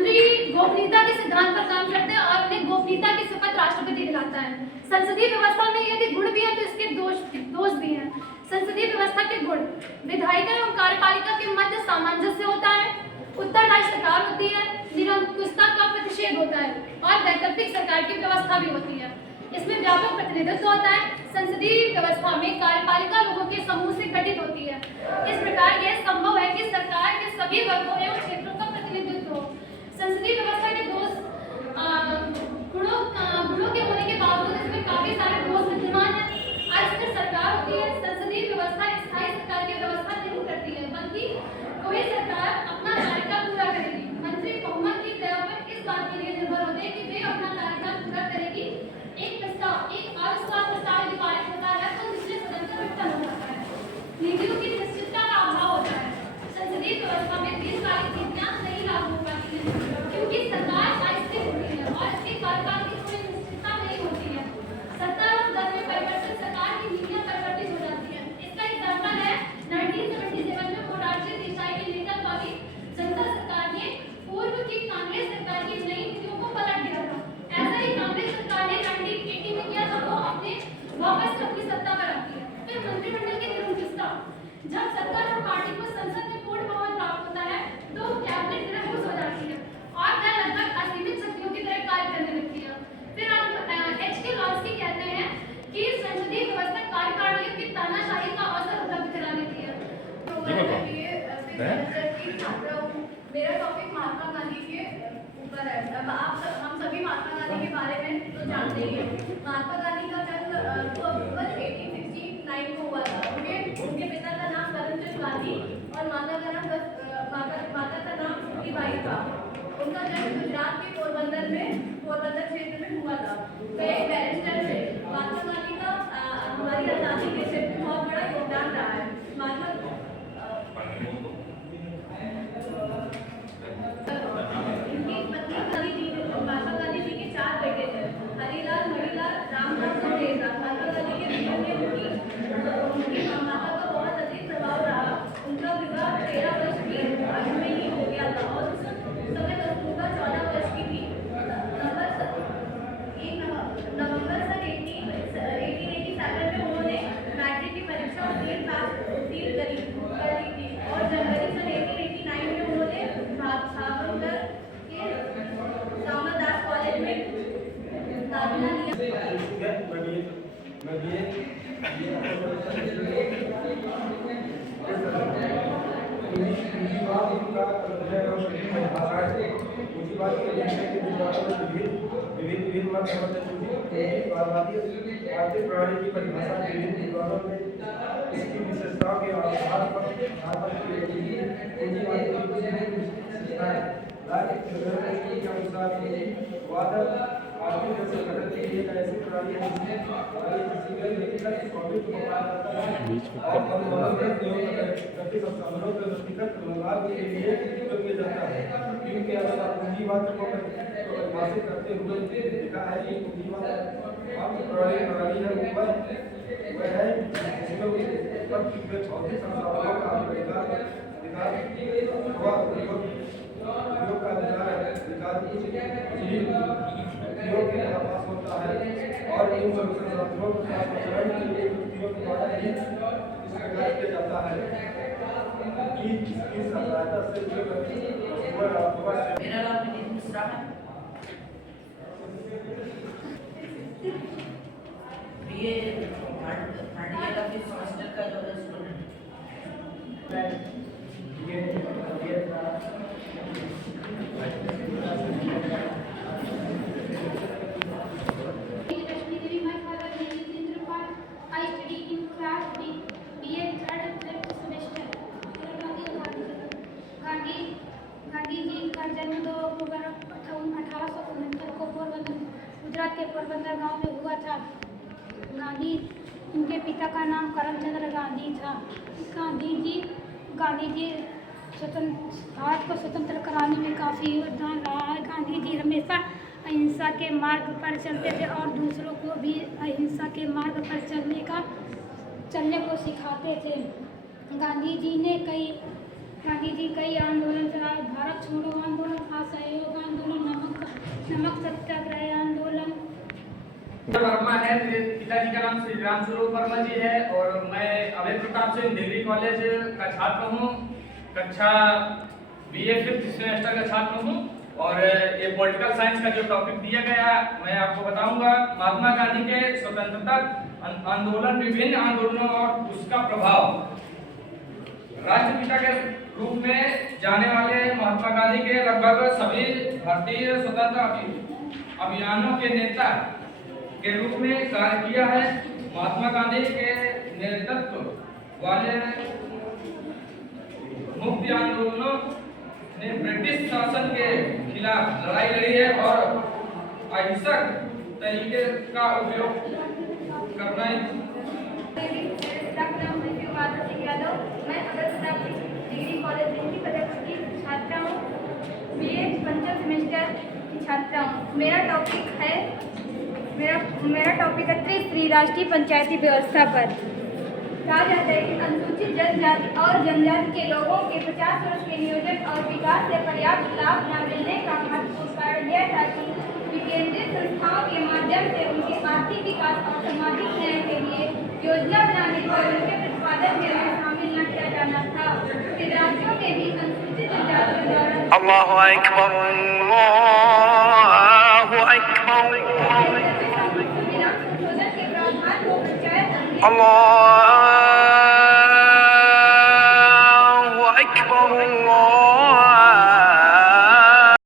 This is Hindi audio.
मंत्री गोपनीयता के सिद्धांत पर काम करते हैं और उन्हें गोपनीयता की शपथ राष्ट्रपति दिलाता है। संसदीय व्यवस्था में यदि गुण भी है तो इसके दोष भी हैं। संसदीय व्यवस्था के गुण: विधायिका एवं कार्यपालिका के मध्य सामंजस्य होता है, उत्तरदायी सरकार होती है, निरंकुशता का प्रतिषेध होता है और वैकल्पिक सरकार की व्यवस्था भी होती है। इसमें व्यापक प्रतिनिधित्व होता है। संसदीय व्यवस्था में कार्यपालिका लोगों के समूह से गठित होती है। इस प्रकार यह संभव है कि सरकार के सभी वर्गों एवं क्षेत्रों का प्रतिनिधित्व हो। संसदीय व्यवस्था के गुणों के होने के बावजूद इसमें काफी सारे दोष विद्यमान है। अस्थिर सरकार होती है। संसदीय व्यवस्था स्थायी सरकार की व्यवस्था नहीं करती है, बल्कि कोई सरकार अपना कार्यकाल पूरा करेगी। मंत्री बहुमत की तय पर इस बात के लिए निर्भर होते हैं कि वे अपना कार्यकाल पूरा करेगी। एक अविश्वास प्रस्ताव यदि पारित होता है तो निचले सदन का गठन हो जाता है। नीतियों की निश्चितता का अभाव होता है। संसदीय व्यवस्था में दीर्घकालिक नीतियां नहीं लागू हो पाती हैं, क्योंकि सरकार अस्थिर होती है और इसके कार्यकाल की कोई निश्चितता नहीं होती है। सत्ता और दल में परिवर्तन सरकार की नीतियां परिवर्तित हो जाती हैं। इसका एग्जाम्पल है 1977 में मोरारजी देसाई के नेतृत्व जनता सरकार ने पूर्व की कांग्रेस सरकार की नई नीतियों को पलट दिया था। ऐसा ही कांग्रेस सरकार ने 1980 में किया था, वो अपने वापस से अपनी सत्ता पर आती है। फिर मंत्रिमंडल की निरंकुशता: जब सरकार और पार्टी को संसद में पूर्ण बहुमत प्राप्त होता है तो कैबिनेट निरंकुश हो जाती है और वह लगभग असीमित शक्तियों की तरह कार्य करने लगती है। फिर हम एच.के. लॉन्स्की कहते हैं कि संसदीय व्यवस्था कार्यकारिणी की तानाशाही का अवसर उपलब्ध करा देती है। मेरा टॉपिक महात्मा गांधी के ऊपर है। अब हम सभी महात्मा गांधी के बारे में तो जानते ही हैं। महात्मा गांधी का जन्म अक्टूबर 1869 को हुआ था। उनके पिता का नाम करमचंद गांधी और माता का नाम सतीबाई था। उनका जन्म गुजरात के पोरबंदर क्षेत्र में हुआ था। वे एक बैरिस्टर थे। महात्मा गांधी का हमारी आजादी के क्षेत्र में बहुत बड़ा योगदान रहा है। महात्मा गांधी जी के 4 बेटे थे: हरिलाल, मणिलाल, रामदास और देवदास। महात्मा गांधी के जीवन में उनकी माता का बहुत अधिक प्रभाव रहा। उनका विवाह 13 वर्ष की आयु में ही हो गया था और उस समय कस्तूरबा 14 वर्ष की थी। नवंबर सन 1887 में उन्होंने मैट्रिक की परीक्षा उत्तीर्ण करी थी और जनवरी सन 1889 में उन्होंने भावनगर के रामदास कॉलेज में दाखिला लिया। भारतीय प्रणाली की परिभाषा विभिन्न विद्वानों में इसकी विशेषताओं के आधार पर के अनुसार वादक आर्थिक संगठन की एक ऐसी प्रणाली है जिसमें व्यक्तिगत स्वामित्व को पाया जाता है और व्यक्तिगत लाभ के लिए उपयोग किया जाता है। इनके अनुसार पूंजीवाद को परिभाषित करते हुए लिखा है कि पूंजीवाद प्रणाली है ऊपर वह है जिसमें भौतिक संसाधनों का अधिकार के पास होता है और इन संसाधनों के आचरण के लिए व्यक्तियों द्वारा ही इस्तेमाल किया जाता है कि इसकी सहायता से मेरा नाम विनीत मिश्रा है। ये थर्ड ईयर का सेमेस्टर का जो है स्टूडेंट गांधी जी का जन्म 2 अक्टूबर 1869 को गुजरात के पोरबंदर गांव में हुआ था। इनके पिता का नाम करमचंद गांधी था। गांधी जी भारत को स्वतंत्र कराने में काफ़ी योगदान रहा है। गांधी जी हमेशा अहिंसा के मार्ग पर चलते थे और दूसरों को भी अहिंसा के मार्ग पर चलने को सिखाते थे। गांधी जी ने कई गांधी जी कई आंदोलन चलाए। भारत छोड़ो आंदोलन, असहयोग आंदोलन, नमक सत्याग्रह आंदोलन। वर्मा है, मेरे पिताजी का नाम श्री राम स्वरूप वर्मा जी है और मैं अभय प्रताप सिंह डिग्री कॉलेज का छात्र हूँ। कक्षा BA 5th सेमेस्टर का छात्र हूँ और ये पॉलिटिकल साइंस का जो टॉपिक दिया गया मैं आपको बताऊंगा। महात्मा गांधी के स्वतंत्रता आंदोलन, विभिन्न आंदोलनों और उसका प्रभाव। राष्ट्रपिता के रूप में जाने वाले महात्मा गांधी के लगभग सभी भारतीय स्वतंत्रता अभियानों के नेता के रूप में कार्य किया है। महात्मा गांधी के नेतृत्व वाले मुक्ति आंदोलनों ने ब्रिटिश शासन के खिलाफ लड़ाई लड़ी है और अहिंसक तरीके का उपयोग करना मैं डिग्री कॉलेज की छात्रा हूँ। BA 5th सेमेस्टर की छात्रा हूँ। मेरा टॉपिक है त्रिस्तरीय राष्ट्रीय पंचायती व्यवस्था पर। कहा जाता है कि अनुसूचित जनजाति और जनजाति के लोगों के 50 वर्ष के नियोजन और विकास से पर्याप्त लाभ न मिलने का महत्वपूर्ण कारण यह था कि विकेंद्रित संस्थाओं के माध्यम से उनके आर्थिक विकास और सामाजिक न्याय के लिए योजना बनाने पर उनके प्रतिपादन में शामिल न किया जाना था। फिर राज्यों में भी अनुसूचित जनजातियों द्वारा अल्लाहु अकबर, अल्लाहु अकबर, संविधान संशोधन के प्रावधान को पंचायत अल्लाह